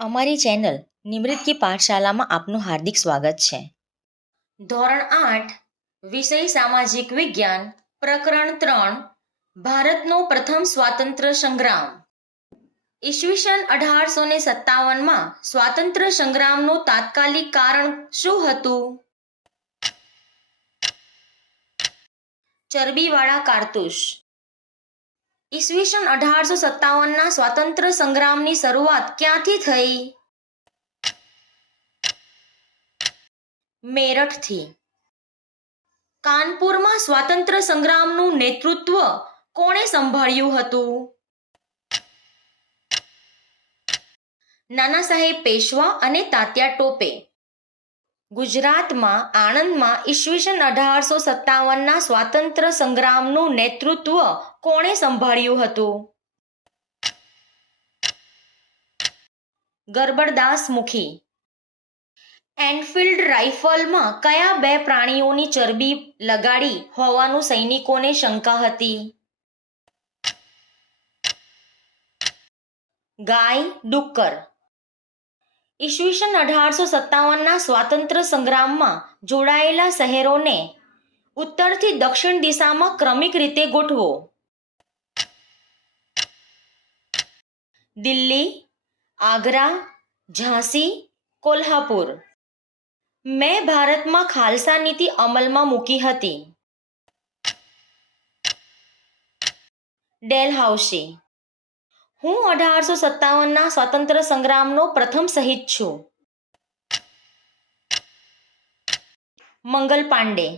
અમારી ચેનલ નિમૃત કી પાઠશાલામાં આપનું હાર્દિક સ્વાગત છે. ધોરણ 8 વિષય સામાજિક વિજ્ઞાન પ્રકરણ 3 ભારતનો પ્રથમ સ્વાતંત્ર્ય સંગ્રામ. ઈસવીસન 1857માં સ્વાતંત્ર્ય સંગ્રામનું તાત્કાલિક કારણ શું હતું? ચરબીવાળા કારતૂસ. ઈસવીસન 1857ના સ્વાતંત્ર્ય સંગ્રામની શરૂઆત ક્યાંથી થઈ? મેરઠથી. કાનપુરમાં સ્વાતંત્ર્ય સંગ્રામનું નેતૃત્વ કોણે સંભાળ્યું હતું? નાના સાહેબ પેશવા અને તાત્યા ટોપે. ગુજરાતમાં આણંદમાં ઈસવીસન 1857ના સ્વાતંત્ર્ય સંગ્રામનું નેતૃત્વ કોણે સંભાળ્યું હતું? ગરબડદાસ મુખી. એનફિલ્ડ રાઇફલમાં કયા બે પ્રાણીઓની ચરબી લગાડી હોવાનું સૈનિકોને શંકા હતી? ગાય, ડુક્કર. ઈસવીસન 1857ના સ્વાતંત્ર્ય સંગ્રામમાં જોડાયેલા શહેરોને ઉત્તરથી દક્ષિણ દિશામાં ક્રમિક રીતે ગોઠવો. દિલ્હી, આગ્રા, ઝાંસી, કોલ્હાપુર. મેં ભારતમાં ખાલસા નીતિ અમલમાં મૂકી હતી. ડેલહાઉસી. હું 1857ના સ્વાતંત્ર્ય સંગ્રામનો પ્રથમ શહીદ છું. મંગલ પાંડે.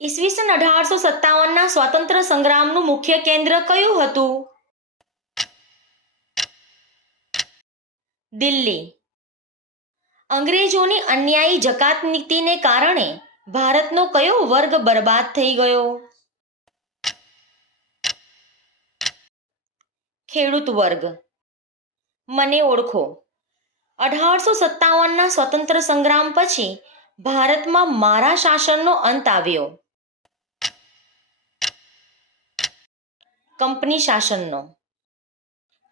ઈસવીસન 1857ના સ્વાતંત્ર્ય સંગ્રામનું મુખ્ય કેન્દ્ર કયું હતું? દિલ્હી. અંગ્રેજોની અન્યાયી જકાત નીતિને કારણે ભારતનો કયો વર્ગ બરબાદ થઈ ગયો? ખેડૂત વર્ગ. મને ઓળખો. 1857ના સ્વતંત્ર સંગ્રામ પછી ભારતમાં મારા શાસનનો અંત આવ્યો. કંપની શાસનનો.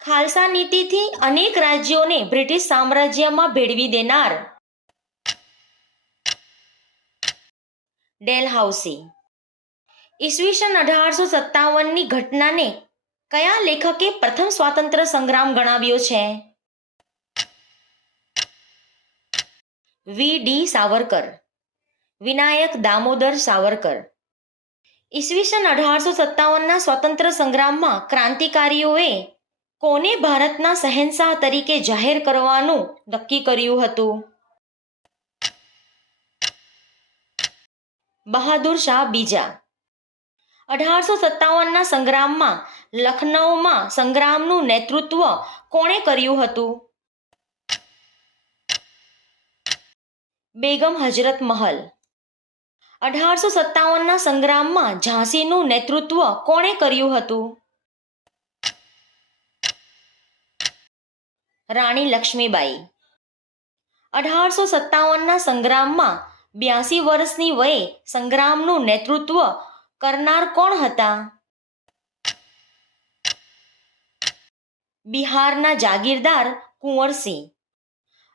ખાલસા નીતિથી અનેક રાજ્યોને બ્રિટિશ સામ્રાજ્યમાં ભેળવી દેનાર. ડેલહાઉસી. ઈસવીસન 1857ની ઘટનાને કયા લેખકે પ્રથમ સ્વાતંત્ર્ય સંગ્રામ ગણાવ્યો છે? વી.ડી. સાવરકર. વિનાયક દામોદર સાવરકર. ઈસવીસન 1857ના સ્વાતંત્ર્ય સંગ્રામમાં ક્રાંતિકારીઓએ કોને ભારતના શહેનશાહ તરીકે જાહેર કરવાનું નક્કી કર્યું હતું? બહાદુર શાહ બીજા. 1857ના સંગ્રામમાં લખનૌમાં સંગ્રામનું નેતૃત્વ કોણે કર્યું હતું? બેગમ હજરત મહલ. 1857ના સંગ્રામમાં ઝાંસીનું નેતૃત્વ કોણે કર્યું હતું? રાણી લક્ષ્મીબાઈ. 1857ના સંગ્રામમાં 82 વર્ષની વયે સંગ્રામનું નેતૃત્વ કરનાર કોણ હતા? બિહારના જાગીરદાર કુંવરસિંહ.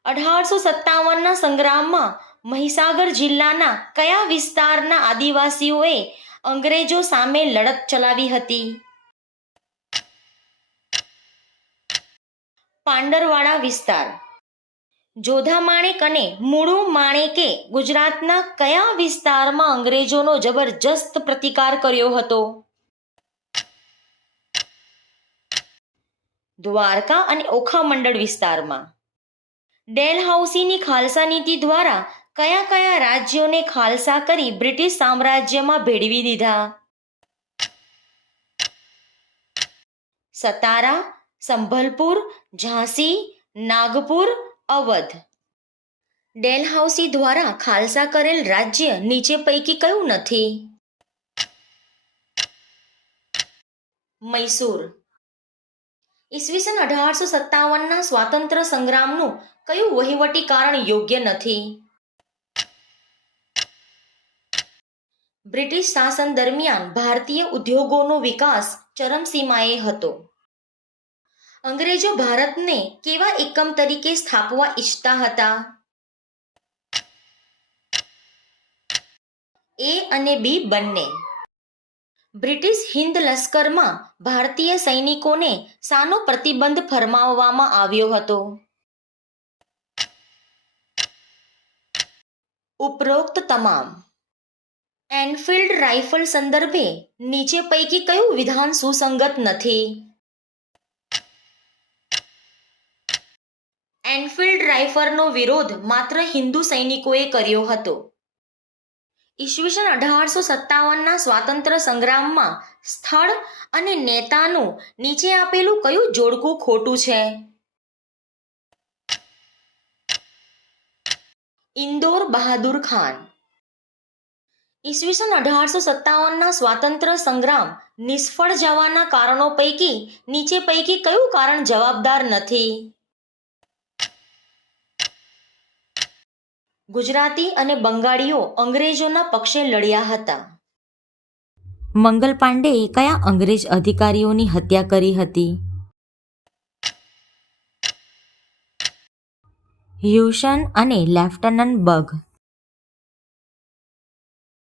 1857ના સંગ્રામમાં મહીસાગર જિલ્લાના કયા વિસ્તારના આદિવાસીઓએ અંગ્રેજો સામે લડત ચલાવી હતી? પાંડરવાડા વિસ્તાર. જોધા માણેક અને મુળુ માણેકે ગુજરાતના કયા વિસ્તારમાં અંગ્રેજોનો જબરજસ્ત પ્રતિકાર કર્યો હતો? દ્વારકા અને ઓખા મંડળ વિસ્તારમાં. ડેલહાઉસીની ખાલસા નીતિ દ્વારા કયા કયા રાજ્યોને ખાલસા કરી બ્રિટિશ સામ્રાજ્યમાં ભેળવી દીધા? સતારા, સંભલપુર, ઝાંસી, નાગપુર, અવધ. ડેલહાઉસી દ્વારા ખાલસા કરેલ રાજ્ય નીચે પૈકી કયું નથી? મૈસૂર. ઈસવીસન 1857ના સ્વાતંત્ર્ય સંગ્રામનું કયું વહીવટી કારણ યોગ્ય નથી? બ્રિટિશ શાસન દરમિયાન ભારતીય ઉદ્યોગોનો વિકાસ ચરમસીમાએ હતો. અંગ્રેજો ભારતને કેવા એકમ તરીકે સ્થાપવા ઈચ્છતા હતા? એ અને બી બંને. બ્રિટિશ હિન્દ લશ્કરમાં ભારતીય સૈનિકોને શાનો પ્રતિબંધ ફરમાવવામાં આવ્યો હતો? ઉપરોક્ત તમામ. એનફિલ્ડ રાઇફલ સંદર્ભે નીચે પૈકી કયું વિધાન સુસંગત નથી? એનફિલ્ડ રાઇફલનો વિરોધ માત્ર હિન્દુ સૈનિકોએ કર્યો હતો. ઈસવીસન 1857ના સ્વાતંત્ર્ય સંગ્રામમાં સ્થળ અને નેતાનું નીચે આપેલું કયું જોડકું ખોટું છે? ઇન્દોર બહાદુર ખાન. ઈસવીસન 1857ના સ્વાતંત્ર્ય સંગ્રામ નિષ્ફળ જવાના કારણો પૈકી નીચે પૈકી કયું કારણ જવાબદાર નથી? ગુજરાતી અને બંગાળીઓ અંગ્રેજોના પક્ષે લડ્યા હતા. મંગલ પાંડેએ કયા અંગ્રેજ અધિકારીઓની હત્યા કરી હતી? હ્યુસન અને લેફ્ટનન્ટ બગ.